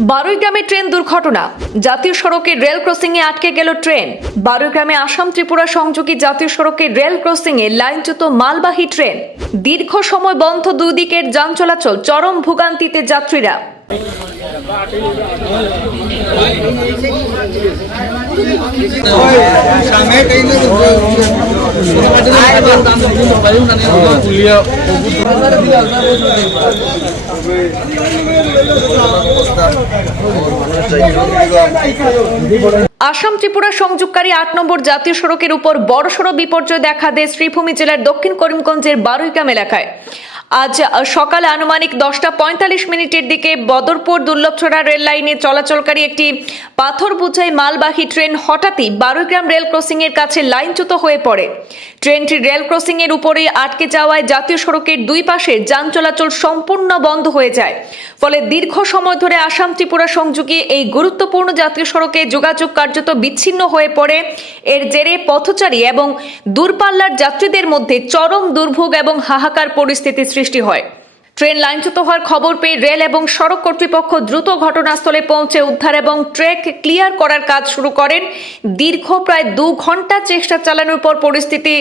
বারুইগ্রামে train দুর্ঘটনা। জাতীয় সড়কে রেল ক্রসিংয়ে আটকে গেল ট্রেন। বারুইগ্রামে আসাম ত্রিপুরা সংযোগী জাতীয় সড়কে রেল ক্রসিংয়ে লাইনচ্যুত মালবাহী ট্রেন। দীর্ঘ সময় বন্ধ দুদিকের যান চলাচল, চরম ভোগান্তিতে যাত্রীরা। আসাম ত্রিপুরা সংযোগকারী আট নম্বর জাতীয় সড়কের উপর বড়সড় বিপর্যয় দেখা দেয় শ্রীভূমি জেলার দক্ষিণ করিমগঞ্জের বারুইকাম এলাকায়। আজ সকালে আনুমানিক দশটা পঁয়তাল্লিশ মিনিটের দিকে বদরপুর দুর্লভছড়া রেল লাইনে চলাচলকারী একটি পাথর বোঝাই মালবাহী ট্রেন হঠাৎই বারুইগ্রাম রেল ক্রসিং এর কাছে লাইনচ্যুত হয়ে পড়ে। ট্রেনটি রেল ক্রসিং এর উপরে আটকে যাওয়ায় জাতীয় সড়কের দুই পাশে যান চলাচল সম্পূর্ণ বন্ধ হয়ে যায়। ফলে দীর্ঘ সময় ধরে আসাম ত্রিপুরা সংযোগী এই গুরুত্বপূর্ণ জাতীয় সড়কে যোগাযোগ কার্যত বিচ্ছিন্ন হয়ে পড়ে। এর জেরে পথচারী এবং দূরপাল্লার যাত্রীদের মধ্যে চরম দুর্ভোগ এবং হাহাকার পরিস্থিতি সৃষ্টি হয়। ট্রেন লাইনচ্যুত হওয়ার খবর পেয়ে রেল এবং সড়ক কর্তৃপক্ষ দ্রুত ঘটনাস্থলে পৌঁছে উদ্ধার এবং ট্রেক ক্লিয়ার করার কাজ শুরু করেন। দীর্ঘ প্রায় দু ঘণ্টা চেষ্টা চালানোর পর পরিস্থিতি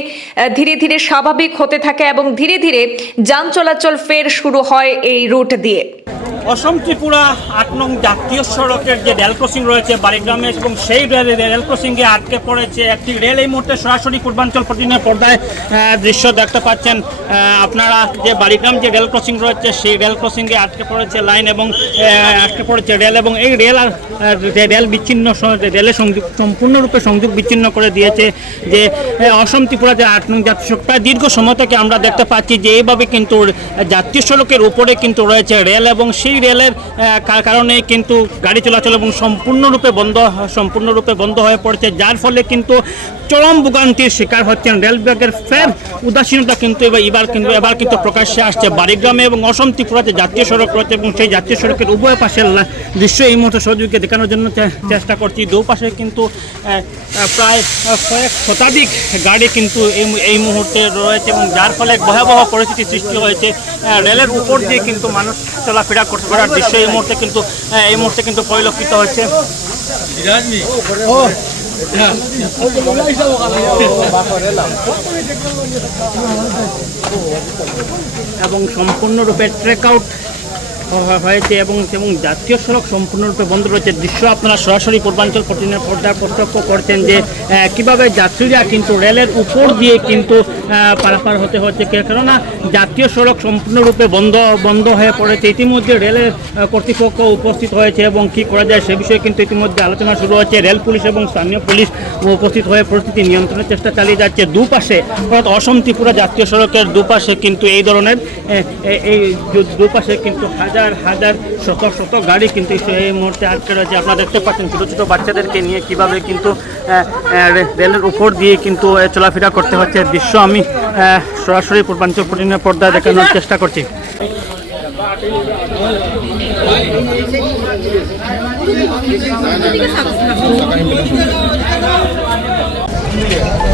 ধীরে ধীরে স্বাভাবিক হতে থাকে এবং ধীরে ধীরে যান চলাচল ফের শুরু হয় এই রুট দিয়ে। অসম ত্রিপুরা আট নং জাতীয় সড়কের যে রেল ক্রসিং রয়েছে বাড়িগ্রামে এবং সেই রেল রেল ক্রসিংয়ে আটকে পড়েছে একটি রেল এই মুহূর্তে সরাসরি পূর্বাঞ্চল প্রতিদিনের পর্দায় দৃশ্য দেখতে পাচ্ছেন। আপনারা যে বাড়িগ্রাম যে রেল ক্রসিং রয়েছে সেই রেল ক্রসিংয়ে আটকে পড়েছে লাইন এবং আটকে পড়েছে রেল এবং এই রেল রেল বিচ্ছিন্ন রেলের সংযোগ সম্পূর্ণরূপে সংযোগ বিচ্ছিন্ন করে দিয়েছে যে অসম ত্রিপুরা যে আট নং জাতীয় সড়ক। প্রায় দীর্ঘ সময় থেকে আমরা দেখতে পাচ্ছি যে এইভাবে কিন্তু জাতীয় সড়কের উপরে কিন্তু রয়েছে রেল এবং সেই রেলের কারণে কিন্তু গাড়ি চলাচল এবং সম্পূর্ণরূপে বন্ধ সম্পূর্ণরূপে বন্ধ হয়ে পড়েছে। যার ফলে কিন্তু চরম ভোগান্তির শিকার হচ্ছেন রেল বিভাগের ফের উদাসীনতা কিন্তু এবার কিন্তু এবার কিন্তু প্রকাশ্যে আসছে। বাড়িগ্রামে এবং অসম ত্রিপুরাতে জাতীয় সড়ক রয়েছে এবং সেই জাতীয় সড়কের উভয় পাশের দৃশ্য এই মুহূর্তে সহযোগীকে দেখানোর জন্য চেষ্টা করছি। দুপাশে কিন্তু প্রায় কয়েক শতাধিক গাড়ি কিন্তু এই মুহূর্তে রয়েছে এবং যার ফলে ভয়াবহ পরিস্থিতি সৃষ্টি হয়েছে। রেলের উপর দিয়ে কিন্তু মানুষ চলাফেরা করতে করার দৃশ্য এই মুহূর্তে কিন্তু আহ, এই মুহূর্তে কিন্তু পরিলক্ষিত হয়েছে এবং সম্পূর্ণরূপে ট্রেক আউট হয়েছে এবং এবং জাতীয় সড়ক সম্পূর্ণরূপে বন্ধ রয়েছে। দৃশ্য আপনারা সরাসরি পূর্বাঞ্চল প্রত্যক্ষ করছেন যে কীভাবে যাত্রীরা কিন্তু রেলের উপর দিয়ে কিন্তু পারাপার হতে হচ্ছে। কেননা জাতীয় সড়ক সম্পূর্ণরূপে বন্ধ বন্ধ হয়ে পড়েছে। ইতিমধ্যে রেলের কর্তৃপক্ষ উপস্থিত হয়েছে এবং কি করা যায় সে বিষয়ে কিন্তু ইতিমধ্যে আলোচনা শুরু হয়েছে রেল পুলিশ এবং স্থানীয় পুলিশ উপস্থিত হয়ে পরিস্থিতি নিয়ন্ত্রণের চেষ্টা চালিয়ে যাচ্ছে। দুপাশে, অর্থাৎ অসম ত্রিপুরা জাতীয় সড়কের দুপাশে কিন্তু এই ধরনের এই দুপাশে কিন্তু হাজার হাজার হাজার শত শত গাড়ি কিন্তু এই মুহূর্তে আটকে রয়েছে। আপনারা দেখতে পাচ্ছেন ছোটো ছোটো বাচ্চাদেরকে নিয়ে কীভাবে কিন্তু রেলের উপর দিয়ে কিন্তু চলাফেরা করতে হচ্ছে। দৃশ্য আমি সরাসরি পূর্বাঞ্চল পর্দায় দেখানোর চেষ্টা করছি।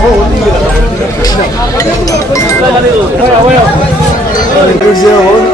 Oh,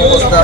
অবস্থা